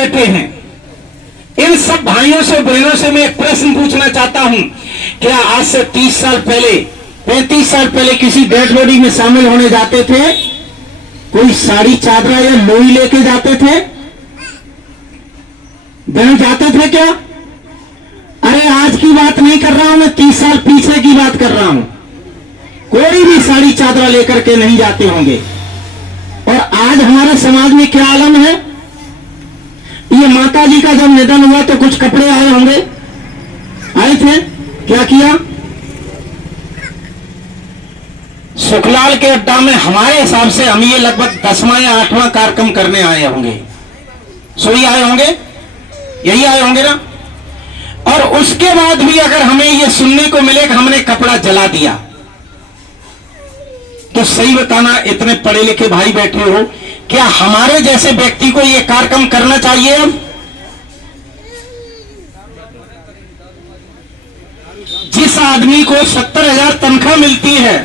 बैठे हैं, इन सब भाइयों से बहनों से मैं एक प्रश्न पूछना चाहता हूं, क्या आज से 30 साल पहले 35 साल पहले किसी डेड बॉडी में शामिल होने जाते थे, कोई साड़ी चादरा या लोई लेके जाते थे? बहन जाते थे क्या? अरे आज की बात नहीं कर रहा हूं मैं, 30 साल पीछे की बात कर रहा हूं। कोई भी साड़ी चादरा लेकर के नहीं जाते होंगे। और आज हमारे समाज में क्या आलम है, ये माता जी का जब निधन हुआ तो कुछ कपड़े आए होंगे, आए थे, क्या किया? सुखलाल के अड्डा में हमारे हिसाब से हम ये लगभग 10वां या 8वां कार्यक्रम करने आए होंगे, सोई आए होंगे, यही आए होंगे ना। और उसके बाद भी अगर हमें ये सुनने को मिले कि हमने कपड़ा जला दिया, तो सही बताना, इतने पढ़े लिखे भाई बैठे हो, क्या हमारे जैसे व्यक्ति को यह कार्यक्रम करना चाहिए? अब जिस आदमी को 70,000 तनख्वाह मिलती है,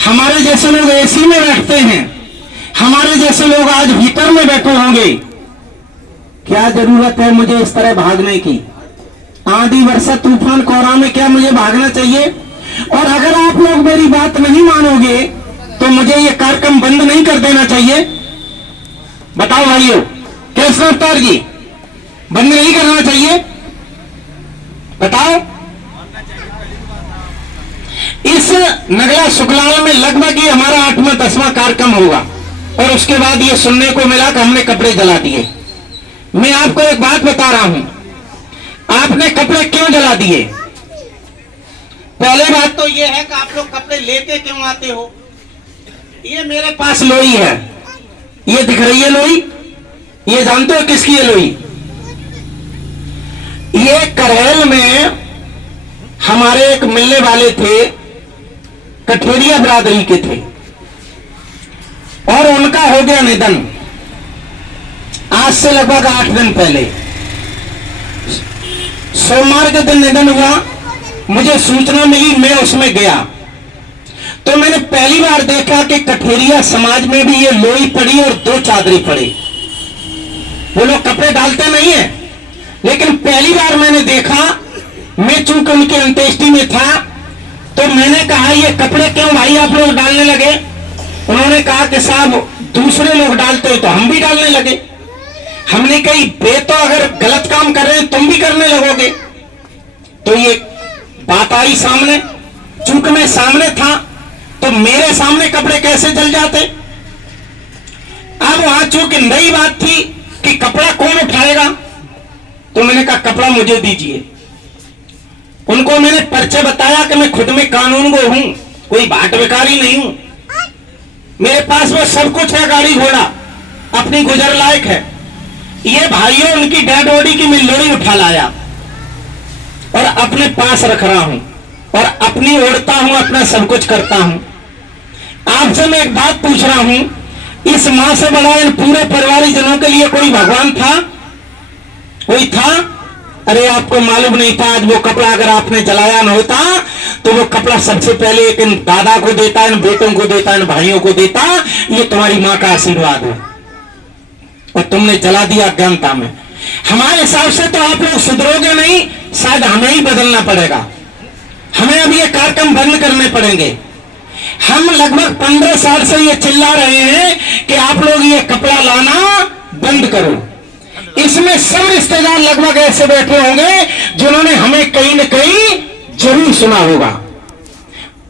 हमारे जैसे लोग एसी में बैठते हैं, हमारे जैसे लोग आज हीटर में बैठे होंगे, क्या जरूरत है मुझे इस तरह भागने की? आंधी वर्षा तूफान कोहरा में क्या मुझे भागना चाहिए? और अगर आप लोग मेरी बात नहीं मानोगे तो मुझे ये कार्यक्रम बंद नहीं कर देना चाहिए। बताओ भाइयों, कैसे अवतार जी, बंद नहीं करना चाहिए? बताओ। इस नगला सुखलाल में लगभग ये हमारा 8वां 10वां कार्यक्रम होगा, और उसके बाद ये सुनने को मिला कि हमने कपड़े जला दिए। मैं आपको एक बात बता रहा हूं, आपने कपड़े क्यों जला दिए? पहले बात तो ये है कि आप लोग कपड़े लेके क्यों आते हो? ये मेरे पास लोई है, ये दिख रही है लोई, ये जानते हो किसकी है लोई? ये करेल में हमारे एक मिलने वाले थे, कठेरिया बिरादरी के थे, और उनका हो गया निधन आज से लगभग 8 दिन पहले। सोमवार के दिन निधन हुआ, मुझे सूचना मिली, मैं उसमें गया तो मैंने पहली बार देखा कि कठेरिया समाज में भी ये लोई पड़ी और 2 चादरी पड़ी। वो लोग कपड़े डालते नहीं है, लेकिन पहली बार मैंने देखा। मैं चूंकि उनकी अंत्येष्टि में था तो मैंने कहा, ये कपड़े क्यों भाई आप लोग डालने लगे? उन्होंने कहा कि साहब दूसरे लोग डालते हो तो हम भी डालने लगे। हमने कही, बे तो अगर गलत काम कर रहे हैं तुम भी करने लगोगे। तो ये बात आई सामने, चूंकि मैं सामने था तो मेरे सामने कपड़े कैसे जल जाते? अब वहां चूंकि नई बात थी कि कपड़ा कौन उठाएगा, तो मैंने कहा कपड़ा मुझे दीजिए। उनको मैंने परिचय बताया कि मैं खुद में कानून को हूं, कोई बाट भिखारी नहीं हूं, मेरे पास वो सब कुछ है, गाड़ी घोड़ा अपनी गुजर लायक है। ये भाइयों उनकी डेड बॉडी की मैं लोई उठा लाया और अपने पास रख रहा हूं, और अपनी ओढ़ता हूं, अपना सब कुछ करता हूं। आपसे मैं एक बात पूछ रहा हूं, इस मां से बड़ा इन पूरे परिवारजनों के लिए कोई भगवान था? कोई था? अरे आपको मालूम नहीं था, आज वो कपड़ा अगर आपने जलाया न होता तो वो कपड़ा सबसे पहले एक इन दादा को देता, इन बेटों को देता, इन भाइयों को देता। ये तुम्हारी मां का आशीर्वाद है और तुमने जला दिया अज्ञानता में। हमारे हिसाब से तो आप लोग सुधरोगे नहीं, शायद हमें ही बदलना पड़ेगा। हमें अब ये कार्यक्रम बंद करने पड़ेंगे। हम लगभग 15 साल से ये चिल्ला रहे हैं कि आप लोग ये कपड़ा लाना बंद करो। इसमें सब रिश्तेदार लगभग ऐसे बैठे होंगे जिन्होंने हमें कहीं न कहीं जरूर सुना होगा।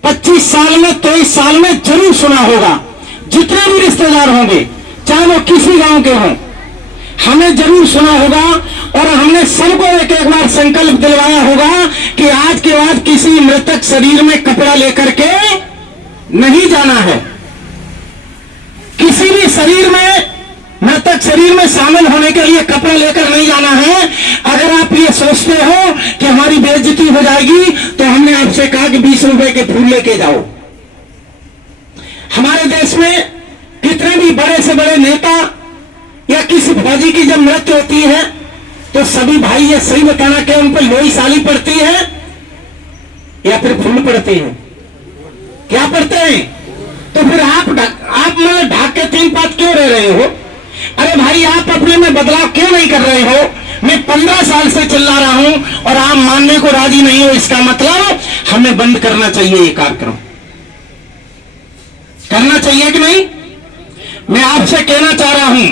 25 साल में 23 साल में जरूर सुना होगा। जितने भी रिश्तेदार होंगे, चाहे वो किसी गांव के हों, हमें जरूर सुना होगा। और हमने सबको एक एक बार संकल्प दिलवाया होगा कि आज के बाद किसी मृतक शरीर में कपड़ा लेकर के नहीं जाना है। किसी भी शरीर में, मृतक शरीर में शामिल होने के लिए कपड़ा लेकर नहीं जाना है। अगर आप ये सोचते हो कि हमारी बेइज्जती हो जाएगी तो हमने आपसे कहा कि 20 रुपए के फूल लेके जाओ। हमारे देश में कितने भी बड़े से बड़े नेता या किसी फौजी की जब मृत्यु होती है तो सभी भाई ये सही बताना कि उन पर लोई साली पड़ती है या फिर फूल पड़ते हैं? क्या पड़ते हैं? तो फिर आप मतलब ढाक के 3 पात क्यों रह रहे हो? अरे भाई आप अपने में बदलाव क्यों नहीं कर रहे हो? मैं 15 साल से चिल्ला रहा हूं और आप मानने को राजी नहीं हो, इसका मतलब हमें बंद करना चाहिए ये कार्यक्रम। करना चाहिए कि नहीं? मैं आपसे कहना चाह रहा हूं,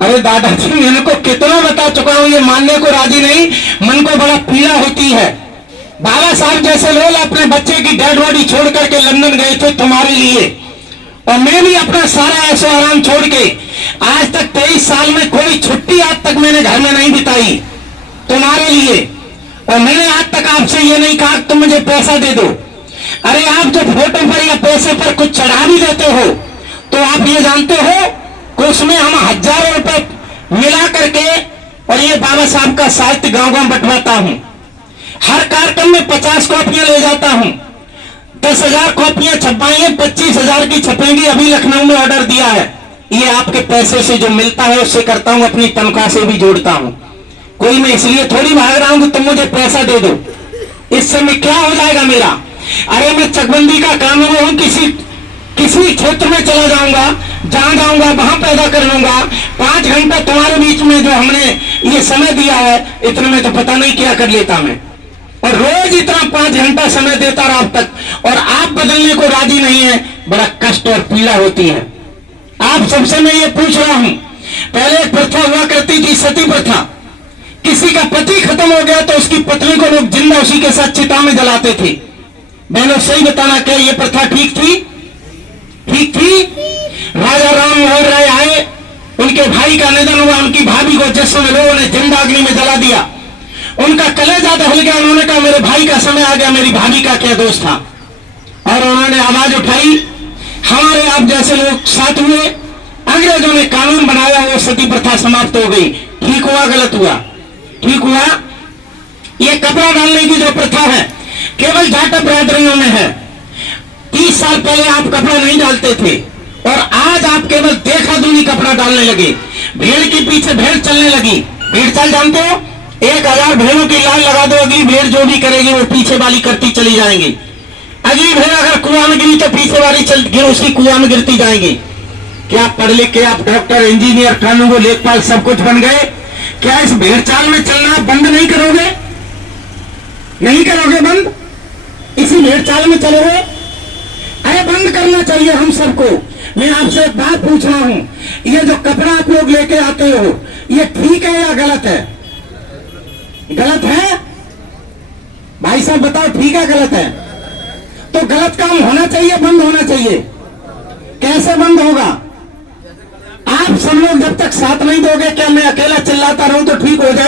अरे दादाजी मैं इनको कितना बता चुका हूं, ये मानने को राजी नहीं, मन को बड़ा पीड़ा होती है। बाबा साहब जैसे लोग अपने बच्चे की डेड बॉडी छोड़ करके लंदन गए थे तुम्हारे लिए, और मैं भी अपना सारा ऐशो आराम छोड़ के आज तक 23 साल में कोई छुट्टी आज तक मैंने घर में नहीं बिताई तुम्हारे लिए, और मैंने आज तक आपसे ये नहीं कहा तुम मुझे पैसा दे दो। अरे आप जो फोटो पर या पैसे पर कुछ चढ़ा भी देते हो तो आप ये जानते हो कि उसमें हम हजारों रुपए मिला करके और ये बाबा साहब का साहित्य गांव गांव बंटवाता हूं। हर कार्यक्रम में 50 कॉपियां ले जाता हूं, 10,000 कॉपियां छपाई है, 25,000 की छपेंगी। अभी लखनऊ में ऑर्डर दिया है, ये आपके पैसे से जो मिलता है उससे करता हूं, अपनी तनख्वाह से भी जोड़ता हूं। कोई मैं इसलिए थोड़ी भाग रहा हूं कि तुम मुझे पैसा दे दो, इससे मैं क्या हो जाएगा मेरा? अरे मैं चकबंदी का कानून हूं, किसी क्षेत्र में चला जाऊंगा, जहां जाऊंगा वहां पैदा कर लूंगा। 5 घंटा तुम्हारे बीच में जो हमने ये समय दिया है, इतने में तो पता नहीं क्या कर लेता मैं, और रोज इतना 5 घंटा समय देता रहा अब तक, और आप बदलने को राजी नहीं है। बड़ा कष्ट और पीड़ा होती है। आप सबसे मैं ये पूछ रहा हूं, पहले एक प्रथा हुआ करती थी, सती प्रथा। किसी का पति खत्म हो गया तो उसकी पत्नी को लोग जिंदा उसी के साथ चिता में जलाते थे। बहनों सही बताना, क्या ये प्रथा ठीक थी? ठीक थी? राजा राम मोहन राय आए, उनके भाई का निधन हुआ, उनकी भाभी को जिस समय लोगों ने जिंदा अग्नि में जला दिया, उनका कलेजा दहल गया। उन्होंने कहा मेरे भाई का समय आ गया, मेरी भाभी का क्या दोष था? और उन्होंने आवाज उठाई, हमारे आप जैसे लोग साथ हुए, अंग्रेजों ने कानून बनाया, वो सती प्रथा समाप्त हो गई। ठीक हुआ गलत हुआ? ठीक हुआ। ये कपड़ा डालने की जो प्रथा है केवल जाट बिरादरियों में है। 30 साल पहले आप कपड़ा नहीं डालते थे और आज आप केवल देखा दूनी कपड़ा डालने लगे। भेड़ के पीछे भेड़ चलने लगी। भेड़ चाल जानते हो? 1000 भेड़ों की लाइन लगा दो, अगली भेड़ जो भी करेगी वो पीछे वाली करती चली जाएंगी। अगली भेड़ अगर कुआं में गिरी तो पीछे वाली चल गिर उसकी कुआं में गिरती जाएंगी। क्या पढ़ लिख के आप डॉक्टर, इंजीनियर, कानून, लेखपाल सब कुछ बन गए? क्या इस भेड़ चाल में चलना बंद नहीं करोगे? नहीं करोगे बंद? इसी भेड़ चाल में चलोगे? अरे बंद करना चाहिए हम सबको। मैं आपसे एक बात पूछ रहा हूं, ये जो कपड़ा आप लोग लेके आते हो ये ठीक है या गलत है? गलत है? भाई साहब बताओ, ठीक है गलत है? तो गलत काम होना चाहिए, बंद होना चाहिए। कैसे बंद होगा? आप सब लोग जब तक साथ नहीं दोगे, क्या मैं अकेला चिल्लाता रहूं तो ठीक हो जाए?